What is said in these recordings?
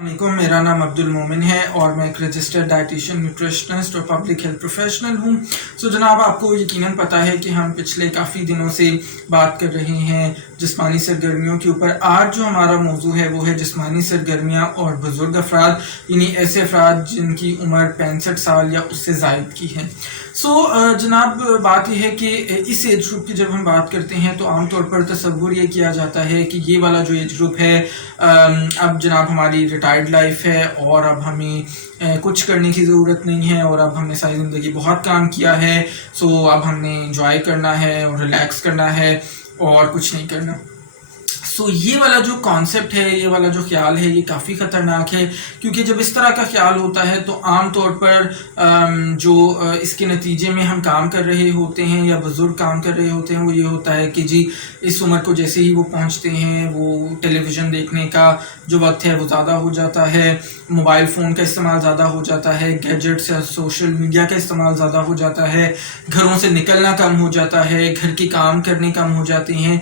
वालेकुम, मेरा नाम अब्दुल मोमिन है और मैं एक रजिस्टर्ड डाइटिशियन, न्यूट्रिशनिस्ट और पब्लिक हेल्थ प्रोफेशनल हूँ। जनाब, आपको यकीनन पता है कि हम पिछले काफ़ी दिनों से बात कर रहे हैं जिस्मानी सरगर्मियों के ऊपर। आज जो हमारा मौजू है वो है जिस्मानी सरगर्मियाँ और बुज़ुर्ग अफराद, यानी ऐसे अफराद जिनकी उम्र 65 साल या उससे ज़ायद की है। जनाब, बात यह है कि इस एज ग्रुप की जब हम बात करते हैं तो आमतौर पर तसव्वुर ये किया जाता है कि ये वाला जो एज ग्रुप है, अब जनाब हमारी रिटायर्ड लाइफ है और अब हमें कुछ करने की ज़रूरत नहीं है और अब हमने सारी ज़िंदगी बहुत काम किया है, अब हमने इंजॉय करना है और रिलैक्स करना है और कुछ नहीं करना। ये वाला जो कॉन्सेप्ट है, ये वाला जो ख्याल है, ये काफ़ी ख़तरनाक है, क्योंकि जब इस तरह का ख्याल होता है तो आम तौर पर जो इसके नतीजे में हम काम कर रहे होते हैं या बुज़ुर्ग काम कर रहे होते हैं वो ये होता है कि जी इस उम्र को जैसे ही वो पहुंचते हैं वो टेलीविज़न देखने का जो वक्त है वो ज़्यादा हो जाता है, मोबाइल फ़ोन का इस्तेमाल ज़्यादा हो जाता है, गैजेट्स या सोशल मीडिया का इस्तेमाल ज़्यादा हो जाता है, घरों से निकलना कम हो जाता है, घर के काम करने कम हो जाते हैं।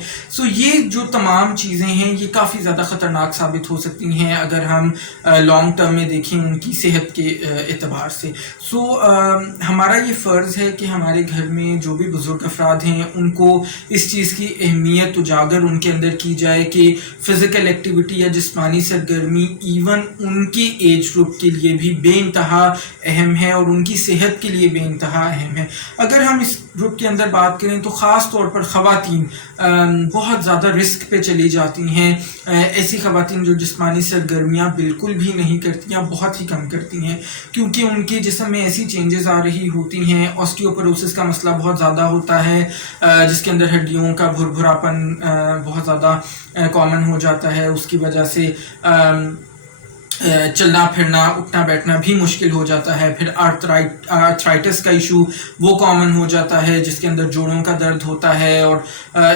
ये जो तमाम चीज़ें हैं ये काफ़ी ज़्यादा ख़तरनाक साबित हो सकती हैं अगर हम लॉन्ग टर्म में देखें उनकी सेहत के एतबार से। हमारा ये फ़र्ज़ है कि हमारे घर में जो भी बुज़ुर्ग अफराद हैं उनको इस चीज़ की अहमियत उजागर उनके अंदर की जाए कि फ़िज़िकल एक्टिविटी या जिस्मानी सरगर्मी इवन उनके एज ग्रुप के लिए भी बेइंतहा अहम है और उनकी सेहत के लिए बेइंतहा अहम है। अगर हम इस ग्रुप के अंदर बात करें तो ख़ास तौर पर ख़वातीन बहुत ज़्यादा रिस्क पे चली जाती हैं। ऐसी ख़वातीन जो जिस्मानी सरगर्मियाँ बिल्कुल भी नहीं करती या बहुत ही कम करती हैं, क्योंकि उनके जिस्म में ऐसी चेंजेस आ रही होती हैं। ऑस्टियोपोरोसिस का मसला बहुत ज़्यादा होता है, जिसके अंदर हड्डियों का भुरभुरापन बहुत ज़्यादा कॉमन हो जाता है। उसकी वजह से चलना फिरना उठना बैठना भी मुश्किल हो जाता है। फिर आर्थराइटिस का इशू वो कॉमन हो जाता है, जिसके अंदर जोड़ों का दर्द होता है और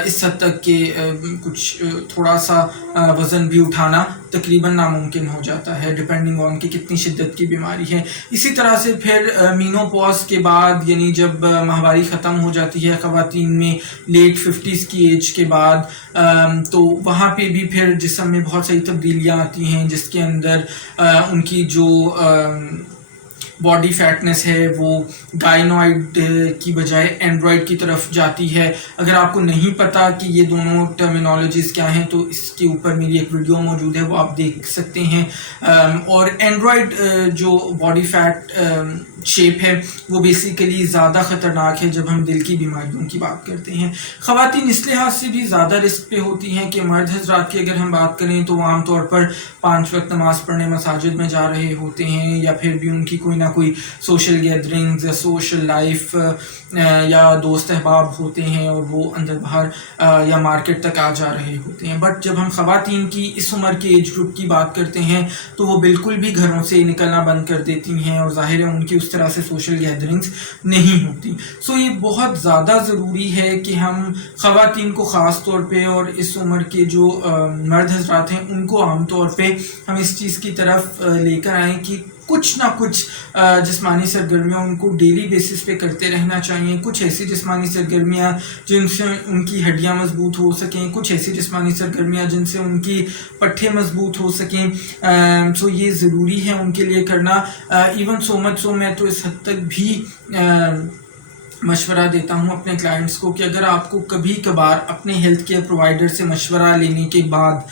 इस हद तक कि कुछ थोड़ा सा वज़न भी उठाना तकरीबन नामुमकिन हो जाता है, डिपेंडिंग ऑन कि कितनी शिद्दत की बीमारी है। इसी तरह से फिर मीनोपॉज के बाद, यानी जब माहवारी ख़त्म हो जाती है ख़वातीन में लेट 50s की एज के बाद, तो वहाँ पे भी फिर जिस्म में बहुत सारी तब्दीलियाँ आती हैं, जिसके अंदर उनकी जो बॉडी फैटनेस है वो गायनोइड की बजाय एंड्रॉइड की तरफ जाती है। अगर आपको नहीं पता कि ये दोनों टर्मिनोलॉजीज़ क्या हैं तो इसके ऊपर मेरी एक वीडियो मौजूद है, वो आप देख सकते हैं। और एंड्रॉइड जो बॉडी फैट शेप है वो बेसिकली ज़्यादा ख़तरनाक है जब हम दिल की बीमारियों की बात करते हैं। ख़वातीन इस लिहाज से भी ज़्यादा रिस्क पे होती हैं कि मर्द हज़रात की अगर हम बात करें तो वो आम तौर पर 5 वक्त नमाज़ पढ़ने मसाजिद में जा रहे होते हैं, या फिर भी उनकी कोई ना कोई सोशल गैदरिंग्स या सोशल लाइफ या दोस्त अहबाब होते हैं और वो अंदर बाहर या मार्केट तक आ जा रहे होते हैं। बट जब हम ख़वातीन की इस उम्र के एज ग्रुप की बात करते हैं तो वो बिल्कुल भी घरों से निकलना बंद कर देती हैं और ज़ाहिर है उनकी उस तरह से सोशल गैदरिंग्स नहीं होती। ये बहुत ज़्यादा ज़रूरी है कि हम ख़वातीन को ख़ास तौर पे और इस उम्र के जो मर्द हज़रात हैं उनको आम तौर पे हम इस चीज़ की तरफ लेकर आएँ कि कुछ ना कुछ जिस्मानी सरगर्मियाँ उनको डेली बेसिस पे करते रहना चाहिए। कुछ ऐसी जिस्मानी सरगर्मियाँ जिनसे उनकी हड्डियाँ मजबूत हो सकें, कुछ ऐसी जिस्मानी सरगर्मियाँ जिनसे उनकी पट्टे मजबूत हो सकें। ये ज़रूरी है उनके लिए करना। इवन सो मच मैं तो इस हद तक भी मशवरा देता हूँ अपने क्लाइंट्स को कि अगर आपको कभी कभार अपने हेल्थ केयर प्रोवाइडर से मशवरा लेने के बाद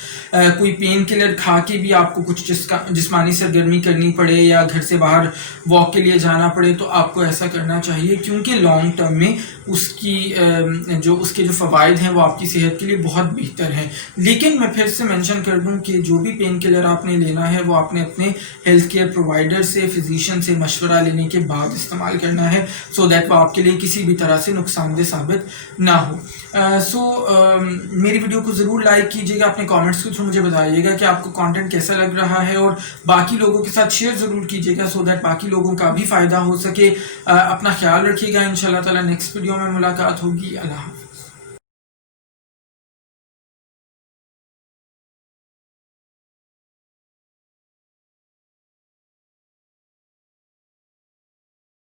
कोई पेन किलर खा के भी आपको कुछ जिस्मानी सरगर्मी करनी पड़े या घर से बाहर वॉक के लिए जाना पड़े तो आपको ऐसा करना चाहिए, क्योंकि लॉन्ग टर्म में उसके जो फ़वाइद हैं वो आपकी सेहत के लिए बहुत बेहतर हैं। लेकिन मैं फिर से मेंशन कर दूं कि जो भी पेन किलर आपने लेना है वो आपने अपने हेल्थ केयर प्रोवाइडर से, फिजिशियन से मशवरा लेने के बाद इस्तेमाल करना है, सो दैट वो आपके लिए किसी भी तरह से नुकसानदेह साबित ना हो। मेरी वीडियो को ज़रूर लाइक कीजिएगा, अपने कमेंट्स के थ्रू मुझे बताइएगा कि आपको कंटेंट कैसा लग रहा है और बाकी लोगों के साथ शेयर ज़रूर कीजिएगा सो दैट बाकी लोगों का भी फ़ायदा हो सके। अपना ख्याल रखिएगा। इंशाल्लाह ताला नेक्स्ट वीडियो में मुलाकात होगी। अल्लाह हाफ़िज़।